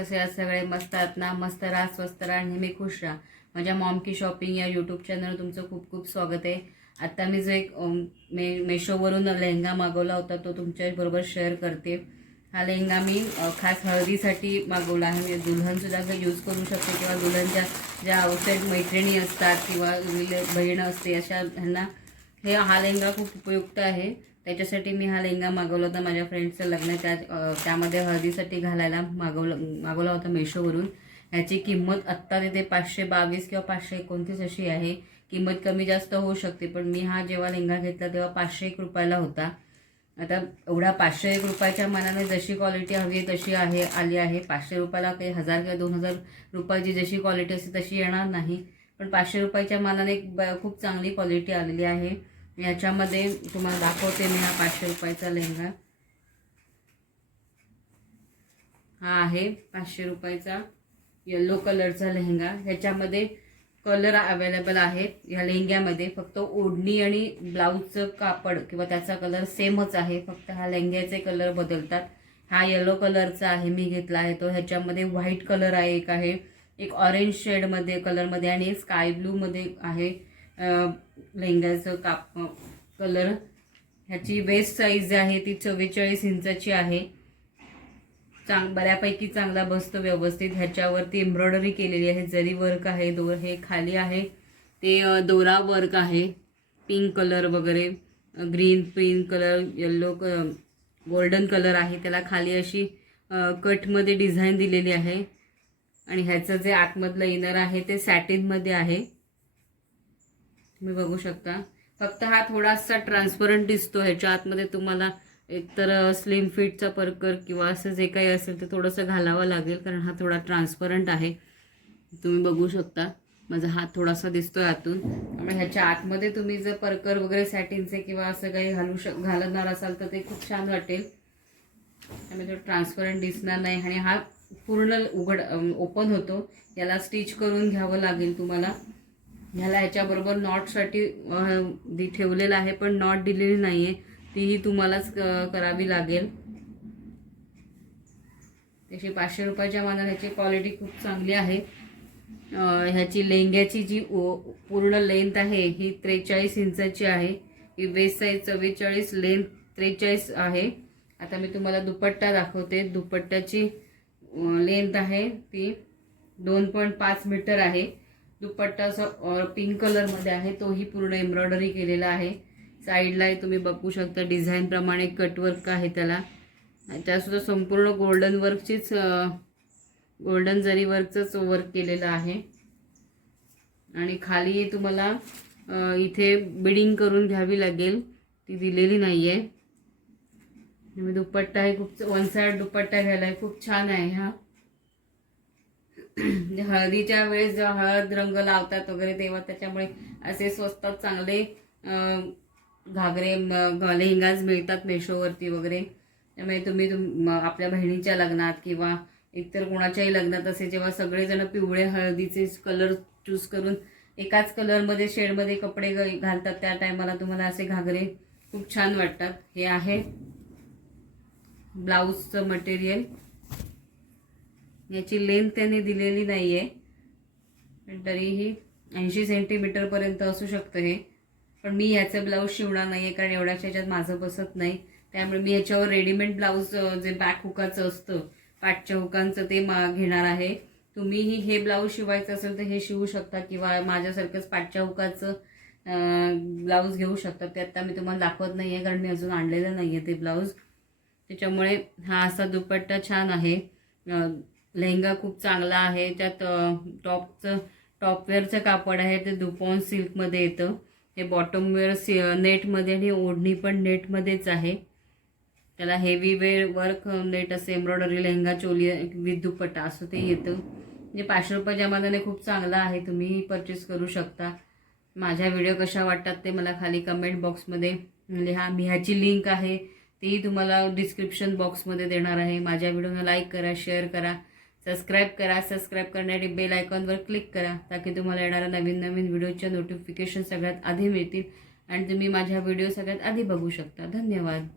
कसे आहात सगळे? मस्त आहात ना? मस्त राहा, स्वस्त राहा, नेहमी खुश राहा. माझ्या मॉम की शॉपिंग या यूट्यूब चॅनल तुमचं खूप खूप स्वागत आहे. आता मी जो एक मेशोवरून लेहंगा मागवला होता तो तुमच्याबरोबर शेअर करते. हा लेहंगा मी खास हळदीसाठी मागवला आहे. मी दुल्हनसुद्धा यूज करू शकते किंवा दुल्हनच्या ज्या आउटसाईड मैत्रिणी असतात किंवा बहीण असते अशा ह्यांना हा लेहंगा खूप उपयुक्त आहे. त्याच्यासाठी मी हा लेहंगा मागवला होता. माझ्या फ्रेंडचं लग्न त्यामध्ये हळदीसाठी घालायला मागवला होता मेशोवरून. ह्याची किंमत आत्ता तिथे 522 किंवा 529 अशी आहे. किंमत कमी जास्त होऊ शकते, पण मी हा जेव्हा लेहंगा घेतला तेव्हा 501 रुपयाला होता. आता एवढा 501 रुपयाच्या मानाने जशी क्वालिटी हवी आहे तशी आली आहे. 500 रुपयाला काही 1000 किंवा 2000 रुपयाची जशी क्वालिटी असते तशी येणार नाही, पण 500 रुपयाच्या मानाने खूप चांगली क्वालिटी आलेली आहे. याच्यामध्ये तुम्हाला दाखवते मी हा 500 रुपयाचा लेहंगा. हा आहे 500 रुपयाचा येलो कलरचा लेहंगा. ह्याच्यामध्ये कलर अवेलेबल आहेत. ह्या लेहंग्यामध्ये फक्त ओढणी आणि ब्लाऊजचं कापड किंवा त्याचा कलर सेमच आहे, फक्त ह्या लेहंग्याचे कलर बदलतात. हा येलो कलरचा आहे, मी घेतला आहे तो. ह्याच्यामध्ये व्हाईट कलर आहे, एक ऑरेंज शेडमध्ये कलरमध्ये आणि स्काय ब्लूमध्ये आहे लेहंग्याचं कलर. ह्याची वेस्ट साईज आहे ती 44 इंचाची आहे. बऱ्यापैकी चांगला बसतो व्यवस्थित. ह्याच्यावरती एम्ब्रॉयडरी केलेली आहे, जरी वर्क आहे. हे खाली आहे ते दोरा वर्क आहे, पिंक कलर वगैरे, green pink colour, yellow golden colour आहे. त्याला खाली अशी कटमध्ये डिझाईन दिलेली आहे. आणि ह्याचं जे आतमधलं इनर आहे ते सॅटिनमध्ये आहे, तुम्ही बघू शकता. फक्त हा थोडासा ट्रान्सपरंट दिसतो. ह्याच्या आतमध्ये तुम्हाला एकतर स्लिम फिटचा परकर किंवा असं जे काही असेल ते थोडंसं घालावं लागेल, कारण हा थोडा ट्रान्सपरंट आहे. तुम्ही बघू शकता माझा हात थोडासा दिसतोय आतून. त्यामुळे ह्याच्या आतमध्ये तुम्ही जर परकर वगैरे सॅटिनचे किंवा असं काही घालणार असाल तर ते खूप छान वाटेल. त्यामुळे तो ट्रान्सपरंट दिसणार नाही. आणि हा पूर्ण ओपन होतो. याला स्टिच करून घ्यावं लागेल तुम्हाला. ह्याला ह्याच्याबरोबर नॉटसाठी ठेवलेलं आहे, पण नॉट दिलेली नाही आहे, तीही तुम्हालाच करावी लागेल. त्याची 500 रुपयाच्या मानाने ह्याची क्वालिटी खूप चांगली आहे. ह्याची लेहंग्याची जी पूर्ण लेंथ आहे ही 43 इंचाची आहे. ही वेस्ट साईज 44, लेंथ 43 आहे. आता मी तुम्हाला दुपट्टा दाखवते. दुपट्ट्याची लेंथ आहे ती 2.5 मीटर आहे. दुपट्टा असं पिंक कलरमध्ये आहे, तोही पूर्ण एम्ब्रॉयडरी केलेला आहे. साईडला तुम्ही बघू शकता डिझाईन प्रमाणे कटवर्क आहे त्याला. त्यासुद्धा संपूर्ण गोल्डन वर्कचीच गोल्डन जरी वर्कचंच वर्क केलेलं आहे. आणि खाली तुम्हाला इथे बिडिंग करून घ्यावी लागेल, ती दिलेली नाही आहे. दुपट्टा आहे खूप वन साईड दुपट्टा घ्यायला आहे, खूप छान आहे हा. हळदीच्या वेळेस जेव्हा हळद रंग लावतात वगैरे तेव्हा त्याच्यामुळे असे स्वस्तात चांगले घागरे लेहंगाज मिळतात मेशोवरती वगैरे. त्यामुळे तुम्ही आपल्या बहिणीच्या लग्नात किंवा इतर कोणाच्याही लग्नात असे जेव्हा सगळेजण पिवळे हळदीचे कलर चूज करून एकाच कलरमध्ये शेडमध्ये कपडे घालतात, त्या टायमाला तुम्हाला असे घागरे खूप छान वाटतात. हे आहे ब्लाऊजचं मटेरियल. याची लेंथ त्याने दिलेली नाही आहे, पण तरीही 80 सेंटीमीटरपर्यंत असू शकतं हे. पण मी ह्याचं ब्लाऊज शिवणार नाही आहे, कारण एवढ्याच्या ह्याच्यात माझं बसत नाही. त्यामुळे मी ह्याच्यावर रेडीमेड ब्लाऊज जे बॅक हुकाचं असतं, पाठच्या हुकांचं, ते घेणार आहे. तुम्हीही हे ब्लाऊज शिवायचं असेल तर हे शिवू शकता किंवा माझ्यासारखंच पाठच्या हुकाचं ब्लाऊज घेऊ शकता. ते आत्ता मी तुम्हाला दाखवत नाही आहे, कारण मी अजून आणलेलं नाही आहे ते ब्लाऊज. त्याच्यामुळे हा असा दुपट्टा छान आहे. लेहंगा खूप चांगला आहे. त्यात टॉपवेअरचं कापड आहे ते दुपॉन सिल्कमध्ये येतं. हे बॉटमवेअर नेटमध्ये आणि ओढणी पण नेटमध्येच आहे. त्याला हेवी वर्क नेट असे एम्ब्रॉयडरी लेहंगा चोली विथ दुपट्टा असं ते येतं. म्हणजे 500 रुपयाच्या मानाने खूप चांगला आहे, तुम्हीही परचेस करू शकता. माझ्या व्हिडिओ कशा वाटतात ते मला खाली कमेंट बॉक्समध्ये लिहा. मी ह्याची लिंक आहे तीही तुम्हाला डिस्क्रिप्शन बॉक्समध्ये देणार आहे. माझ्या व्हिडिओला लाईक करा, शेअर करा, सबस्क्राईब करा. सबस्क्राईब करण्यासाठी बेल आयकॉनवर क्लिक करा, ताकी तुम्हाला येणाऱ्या नवीन नवीन व्हिडिओच्या नोटिफिकेशन सगळ्यात आधी मिळतील आणि तुम्ही माझ्या व्हिडिओ सगळ्यात आधी बघू शकता. धन्यवाद.